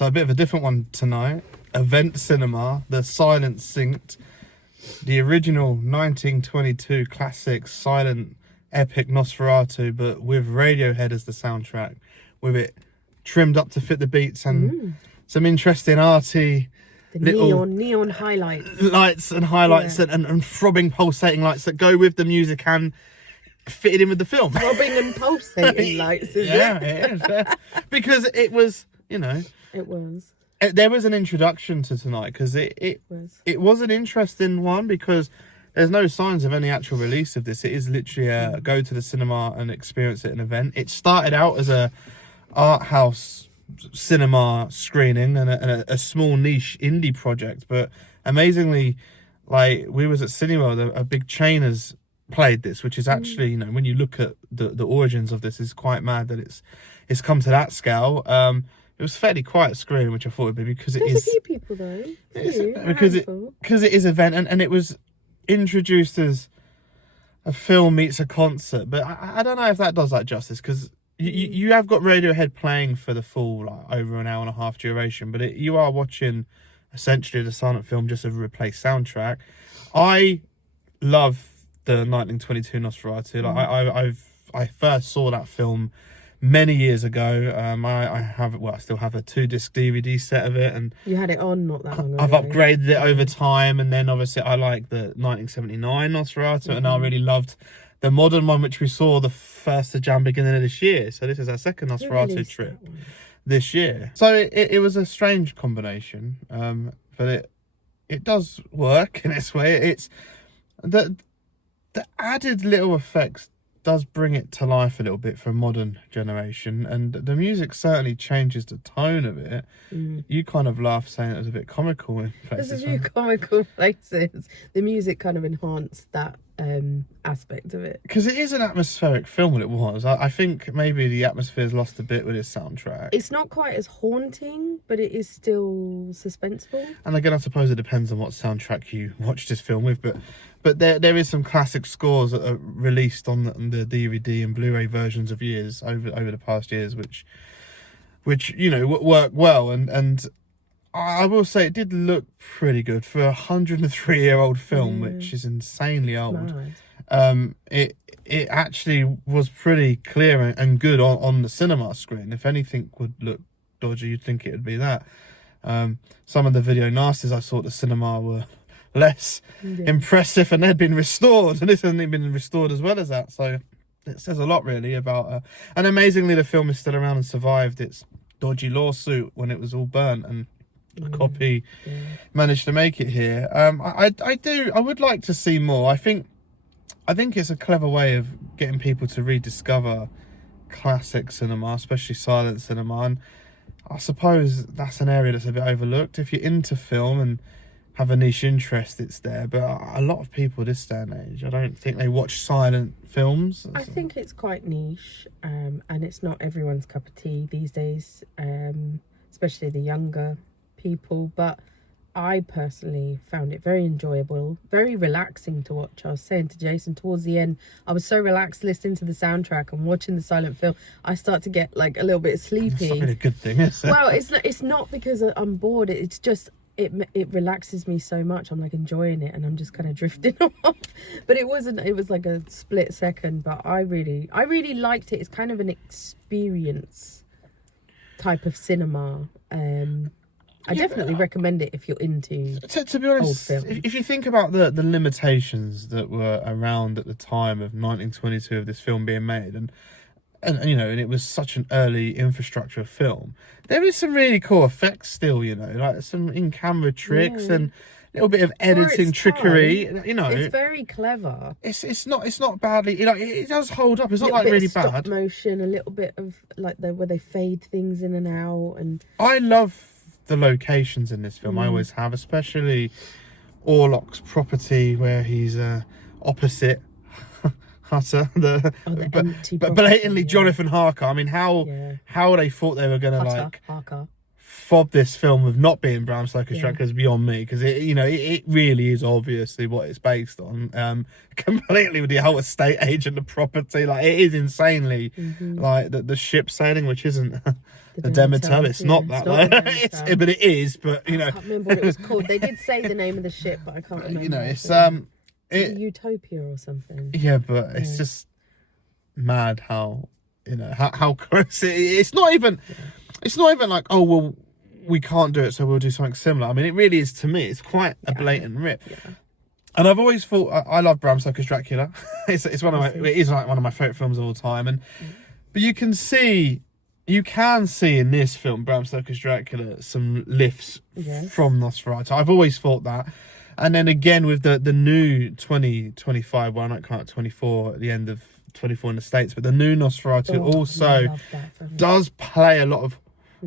So a bit of a different one tonight. Event cinema, the silent synced, the original 1922 classic silent epic Nosferatu, but with Radiohead as the soundtrack, with it trimmed up to fit the beats and some interesting arty little neon highlights, lights and highlights and throbbing pulsating lights that go with the music and fitted in with the film. Throbbing and pulsating lights, is it? It is, yeah. Because it was, there was an introduction to tonight, because it was an interesting one, because there's no signs of any actual release of this. It is literally a go to the cinema and experience it at an event. It started out as a art house cinema screening and a small niche indie project, but amazingly, like, we was at Cineworld, a big chain has played this, which is actually, when you look at the origins of this, is quite mad that it's come to that scale. It was fairly quiet screen, which I thought it would be, because there's a few people though. Because it is event, and it was introduced as a film meets a concert, but I don't know if that does that justice, because you have got Radiohead playing for the full, like, over an hour and a half duration, but you are watching essentially the silent film just as a replaced soundtrack. I love the 1922 Nosferatu. Like, I first saw that film many years ago. I still have a 2-disc DVD set of it, and you had it on not that long ago. I've upgraded it over time, and then obviously I like the 1979 Nosferatu, and I really loved the modern one, which we saw the 1st of Jan beginning of this year. So this is our second Nosferatu trip this year. So it was a strange combination, but it does work in its way. It's the added little effects does bring it to life a little bit for a modern generation, and the music certainly changes the tone of it. You kind of laugh saying it was a bit comical in places. There's a few comical places. The music kind of enhanced that aspect of it, because it is an atmospheric film. What it was, I think maybe the atmosphere's lost a bit with its soundtrack. It's not quite as haunting, but it is still suspenseful. And again, I suppose it depends on what soundtrack you watch this film with, but there is some classic scores that are released on the DVD and Blu-ray versions of years over the past years, which work well, and I will say it did look pretty good for a 103-year-old film, which is insanely old. It actually was pretty clear and good on the cinema screen. If anything would look dodgy, you'd think it would be that. Some of the video nasties I saw at the cinema were less impressive, and they'd been restored, and this hasn't been restored as well as that. So it says a lot, really, about and amazingly, the film is still around and survived its dodgy lawsuit when it was all burnt, and a copy managed to make it here. I would like to see more. I think it's a clever way of getting people to rediscover classic cinema, especially silent cinema, and I suppose that's an area that's a bit overlooked. If you're into film and have a niche interest, it's there, but a lot of people this day and age, I don't think they watch silent films. I think it's quite niche, and it's not everyone's cup of tea these days, especially the younger people, but I personally found it very enjoyable, very relaxing to watch. I was saying to Jason towards the end, I was so relaxed listening to the soundtrack and watching the silent film, I start to get like a little bit sleepy. It's not really a good thing, is it? Well, it's not because I'm bored, it's just it relaxes me so much. I'm like enjoying it, and I'm just kind of drifting off. But it was like a split second, but I really liked it. It's kind of an experience type of cinema. I definitely recommend it if you're into to be honest, if you think about the limitations that were around at the time of 1922 of this film being made, and it was such an early infrastructure film, there is some really cool effects still, like some in-camera tricks and a little bit of editing trickery. It's very clever. It's not badly, it does hold up. It's not like really bad. Stop motion, a little bit of like where they fade things in and out, and I love the locations in this film. I always have, especially Orlok's property where he's opposite Hutter, but blatantly Jonathan Harker. I mean, how they thought they were gonna Harker. fob this film of not being Bram Stoker's Yeah. Dracula is beyond me, because it really is obviously what it's based on. Completely with the whole estate agent, the property, like it is insanely like the ship sailing, which isn't the Demeter. It's not that, like, but it is. But I can't remember what it was called. They did say the name of the ship, but I can't remember. It's Utopia or something. Yeah, but it's just mad how how close it's not even. It's not even like, oh well, we can't do it, so we'll do something similar. I mean, it really is, to me, it's quite a blatant rip. Yeah. And I've always thought I love Bram Stoker's Dracula. It is like one of my favourite films of all time. And but you can see in this film, Bram Stoker's Dracula, some lifts from Nosferatu. I've always thought that. And then again with the new 2025 one, I might count 24 at the end of 24 in the States, but the new Nosferatu also does play a lot of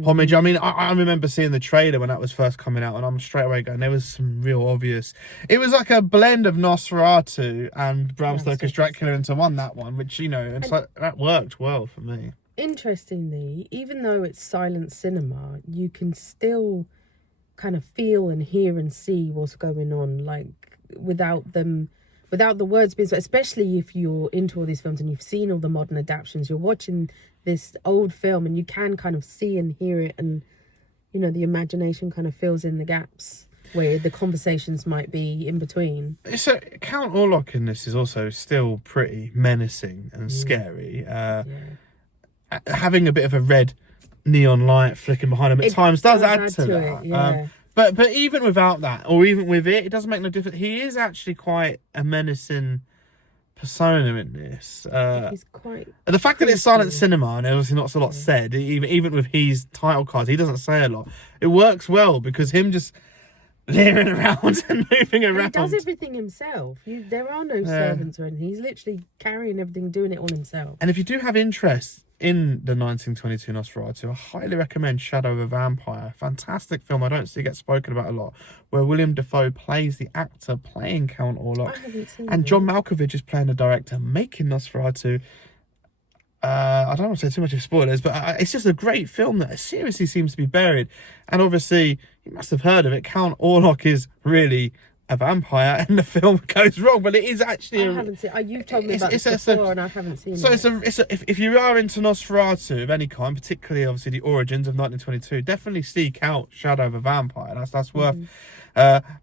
homage. I mean, I remember seeing the trailer when that was first coming out, and I'm straight away going, there was some real obvious. It was like a blend of Nosferatu and Bram Stoker's Dracula into that one, which it's like that worked well for me. Interestingly, even though it's silent cinema, you can still kind of feel and hear and see what's going on, like without the words being, especially if you're into all these films and you've seen all the modern adaptations, you're watching this old film and you can kind of see and hear it, and the imagination kind of fills in the gaps where the conversations might be in between. So Count Orlok in this is also still pretty menacing and scary. Having a bit of a red neon light flicking behind him at times does add to that. Yeah. But even without that, or even with it doesn't make no difference. He is actually quite a menacing persona in this. He's quite the fact that it's silent cinema and obviously not a lot said, even with his title cards, he doesn't say a lot. It works well because him just leering around and moving around. He does everything himself. There are no servants or anything. He's literally carrying everything, doing it all himself. And if you do have interest in the 1922 Nosferatu, I highly recommend Shadow of a Vampire. Fantastic film I don't see get spoken about a lot, where Willem Dafoe plays the actor playing Count Orlok, and John Malkovich is playing the director making Nosferatu. I don't want to say too much of spoilers, but it's just a great film that seriously seems to be buried. And obviously, you must have heard of it, Count Orlok is really a vampire, and the film goes wrong, but it is actually. I haven't seen. You've told me about this before, and I haven't seen it. So if you are into Nosferatu of any kind, particularly obviously the origins of 1922, definitely seek out Shadow of a Vampire. That's worth,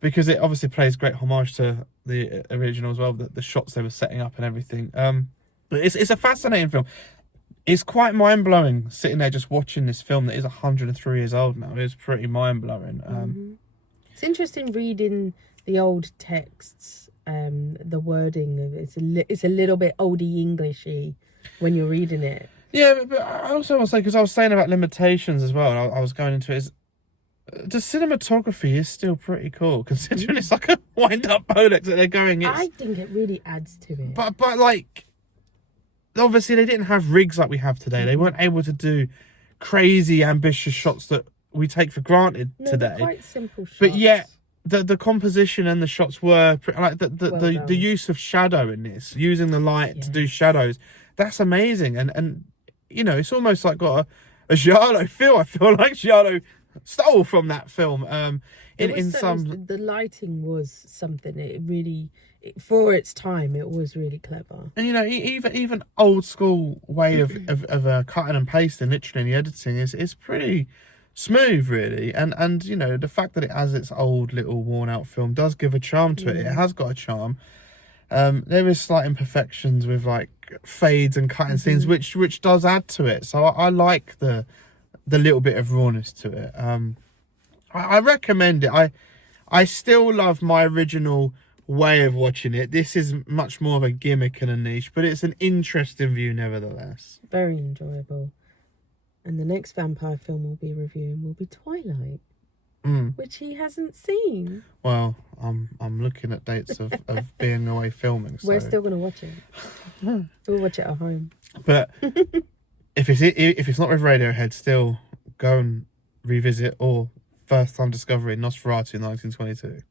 because it obviously plays great homage to the original as well. The shots they were setting up and everything. But it's a fascinating film. It's quite mind blowing sitting there just watching this film that is 103 years old now. It's pretty mind blowing. It's interesting reading the old texts, the wording of it's a little bit oldie Englishy when you're reading it. Yeah, but I also want to say, because I was saying about limitations as well, and I was going into it, is the cinematography is still pretty cool, considering it's like a wind-up Bolex that they're going. I think it really adds to it. But like, obviously they didn't have rigs like we have today. They weren't able to do crazy, ambitious shots that we take for granted today. They're quite simple shots. But yet, the composition and the shots were like the use of shadow in this, using the light to do shadows. That's amazing, and it's almost like got a Giallo feel. I feel like Giallo stole from that film. The lighting was something. It really, for its time, it was really clever. And even old school way of cutting and pasting, literally in the editing, is pretty smooth, really. And the fact that it has its old little worn out film does give a charm to it. It has got a charm. There is slight imperfections with like fades and cutting scenes, which does add to it. So I like the little bit of rawness to it. I recommend it. I still love my original way of watching it. This is much more of a gimmick and a niche, but it's an interesting view nevertheless. Very enjoyable. And the next vampire film we'll be reviewing will be Twilight, which he hasn't seen. Well, I'm looking at dates of being away filming. So. We're still going to watch it. We'll watch it at home. But if it's not with Radiohead, still go and revisit or first time discovering Nosferatu 1922.